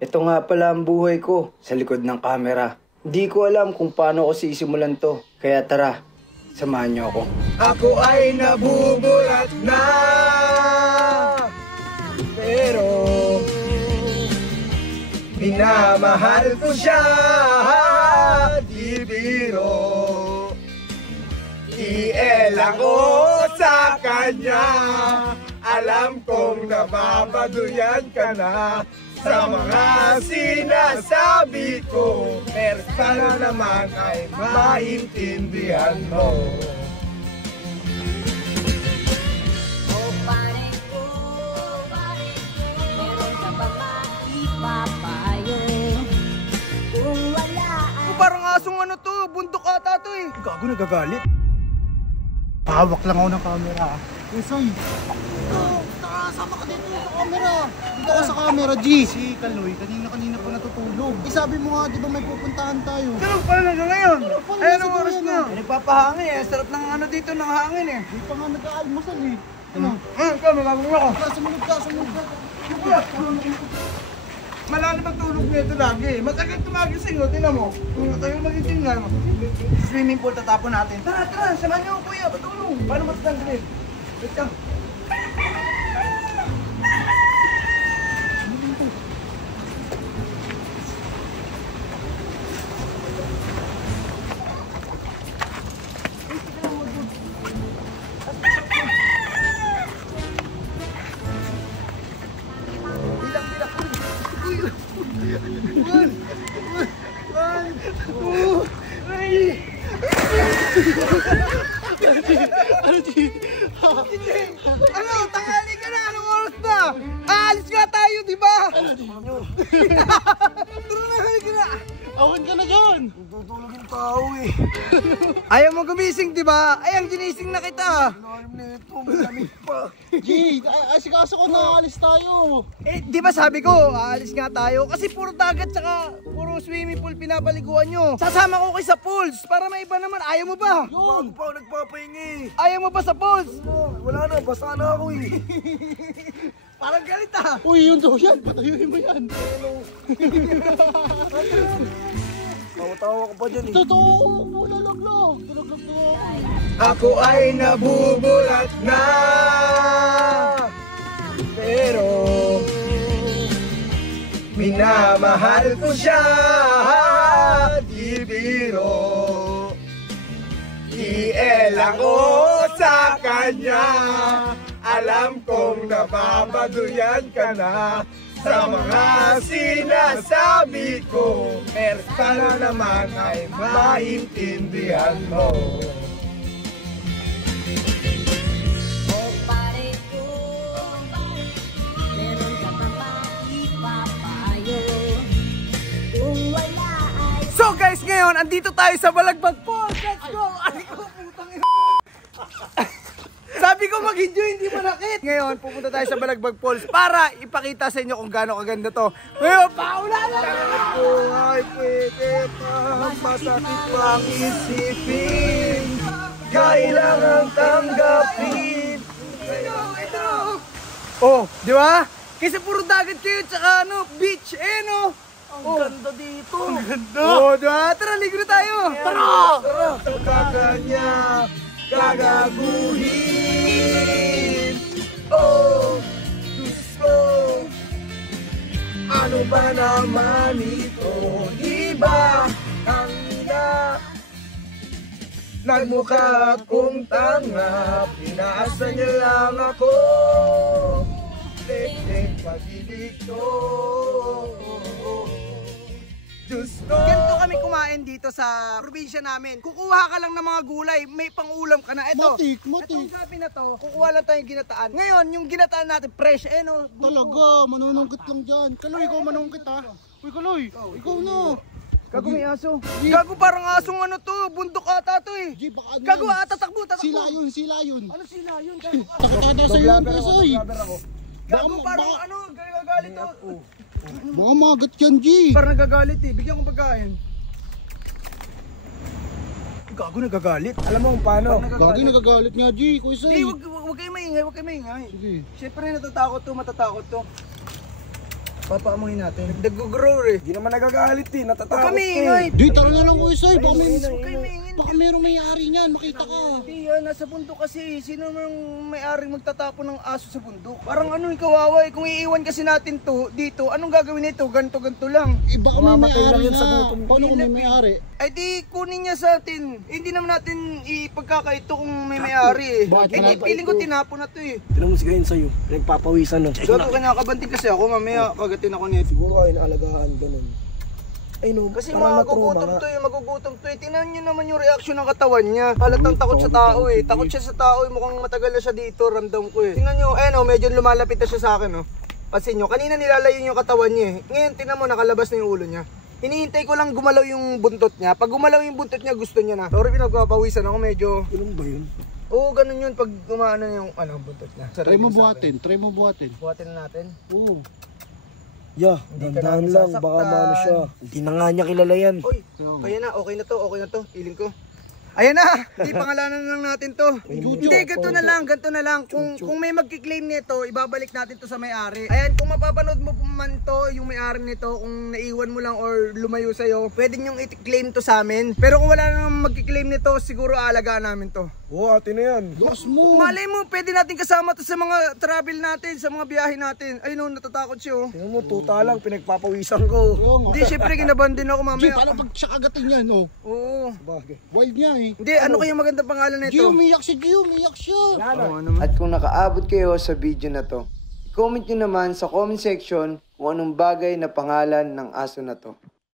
Ito nga pala ang buhay ko sa likod ng kamera. Hindi ko alam kung paano ko sisimulan to. Kaya tara, samahan niyo ako. Ako ay nabubulat na, pero minamahal ko siya. Di biro, iel ako sa kanya. Alam kong nababaduyan ka na sa mga sinasabi ko, pero sana naman ay maintindihan mo. Meron ka ba maipapayo? Kung wala ay... Parang asong ano to, bundok ata to eh. Gago, nagagalit. Hawak lang ako ng camera. Usoy! Sama ka dito sa camera! Dito ka sa camera, G! Si Kaloy, kanina pa natutulog. Sabi mo nga, di ba may pupuntahan tayo? Tulog pa lang ngayon. Ayun ang oras yan, na. Nagpapahangin eh. Sarap ng ano dito, ng hangin eh. Di pa nga nag-aalmusal eh. Ano? Ikaw, magagawin ako. Sumunod ka! Malalim ang tulog nito lagi. Matagal tumagising o, tinan mo. Kung matagal magising nga. Swimming pool tatapon natin. Tara, samahan niyo ako kuya, patulong. Paano matatanggalin? Wait lang. Ano? Tanghali ka na! Anong oras na? Aalis nga tayo, di ba? Turo na, halika na! Awan ka na dyan! Tutulog yung tao eh. Ayaw mo gumising, di ba? Ayan, ginising na kita. Alam na ito, malamig pa. G! Asikaso ko na, alis tayo! Eh, di ba sabi ko, aalis nga tayo? Kasi puro dagat tsaka puro swimming pool pinapaliguan nyo. Sasama ko kayo sa pools para may iba naman. Ayaw mo ba? Yun! Bago pa ako nagpapahingi. Ayaw mo ba sa pools? Wala na, basa na ako eh. Parang galit ah. Uy, yun daw yan! Patayuin mo yan! Tawa-tawa ka pa dyan eh. Totoo! Lalaglag! Lalaglag na ako! Ako ay nabubulat na, pero minamahal ko siya. Di biro, iel ako sa kanya. Alam kong nababaduyan ka na sa mga sinasabi ko, pero sana naman ay maintindihan mo. O pare ko, meron ka ba maipapayo? Kung wala ay... So guys, ngayon, andito tayo sa Balagbag Falls. Let's go! Ay ko, putang ina. Sabi ko mag-enjoy, hindi manakit. Ngayon, pupunta tayo sa Balagbag Falls para ipakita sa inyo kung gaano kaganda to. Ngayon, paula na! Kung ay pwede pang masakit pang isipin, kailangang tanggapin. Ito! Oh, di ba? Kasi puro dagat kayo, tsaka ano, beach, no? Ang ganda dito. Ang ganda. Oh, di ba? Tara, ligo na tayo. Tara! Kaganya, gagaguhin. Oh, Diyos ko. Ano ba naman ito? Di ba ang ina? Nagmukha akong tanga, pinaasa niya lang ako. Tek-tek pag-ibig ko. Diyos ko. Ganito kami kumain dito sa probinsya namin. Kukuha ka lang ng mga gulay, may pangulam ka na. Ito, Matik. itong gabi na to, kukuha lang tayong ginataan. Ngayon, yung ginataan natin, fresh, no? Talaga, manunungkit lang dyan. Kaloy, ikaw manungkit ha. Uy, Kaloy, ikaw na. Gago may aso. Gago parang asong ano to, bundok ata to eh. G, baka ano Gago yan? tatakbo. Sila yun. Ano sila yun? Gago. Takot sa'yo yung Usoy. Gago Baka- parang baka- ano, gagalit to. Baka magat yan, G. Parang nagagalit eh, bigyan kong pagkain. Gago nagagalit. Alam mo kung paano? Gagi nagagalit nga, G. Kuya Soy. Hindi, wag kayo maingay, wag kayo maingay. Sige. Siyempre natatakot to, matatakot to. Papaamoy natin. Nag-grow eh. Hindi naman nagagalit eh, natatakot Kami eh. ingay. Di, tara na lang Kuya Soy. Baka may... Kayo maingin. Baka merong may-ari niyan, makita ka. Hindi yan, nasa bundok kasi. Sino mang may-ari magtatapon ng aso sa bundok? Parang ano yung kawawa eh. Kung iiwan kasi natin to dito, anong gagawin nito? Ganto lang. Eh baka may Mamamatay lang may-ari yan sa na. gutom. Paano kung may may-ari? Ay di, kunin niya sa atin. Hindi naman natin ipagkakaito kung may may-ari eh. Bakit Eh di, wala feeling ko tinapon na to eh. Tinan mo si Gayon sa'yo, nagpapawisan no. Gago kinakabanting kasi ako, mamaya kagatin ako nito. Siguro ay naalagaan, ganun. Ay no, Kasi parang magugutom na-trauma to eh, magugutom to eh. Tingnan nyo naman yung reaction ng katawan niya. Halatang takot sa tao eh. Takot siya sa tao eh. Mukhang matagal na siya dito, ramdam ko eh. Tingnan nyo, medyo lumalapit na siya sa akin oh. Pansin nyo, kanina nilalayo yung katawan niya eh. Ngayon, tingnan mo, nakalabas na yung ulo niya. Hinihintay ko lang gumalaw yung buntot niya. Pag gumalaw yung buntot niya, gusto niya na. Sorry, pinagpapawisan ako medyo. Ganun ba yun? Oo, ganun yun pag gumaano yung buntot niya. Try mo buhatin. Buhatin na natin. Oo. Yeah, Hindi ka dandahan namin lang, sasaktan. baka maano siya. Hindi na nga niya kilala yan. Uy, ayan na, okay na to, feeling ko. Ayan na, hindi pangalanan lang natin to. Hindi, ganito na lang. Kung may magkiklaim nito, ibabalik natin to sa may-ari. Ayan, kung mapapanood mo man to, yung may-ari nito, kung naiwan mo lang or lumayo sa'yo, pwede nyong i-claim to sa amin. Pero kung wala nang magkiklaim nito, siguro aalagaan namin to. Oo, atin na yan. Lakas mo. Malay mo, pwede natin kasama to sa mga travel natin, sa mga biyahe natin. Ay no, natatakot siya oh. Tingnan mo, tuta lang, pinagpapawisan ko. Oo nga. Hindi, syempre kinabahan din ako G, mamaya. paano pag siya kagatin yan, oh? Oo. Bagay. Wild niya eh. Hindi, ano kayang magandang pangalan G, nito? umiyak siya. Oo, naman. At kung nakaabot kayo sa video na to, i-comment nyo naman sa comment section kung anong bagay na pangalan ng aso na to.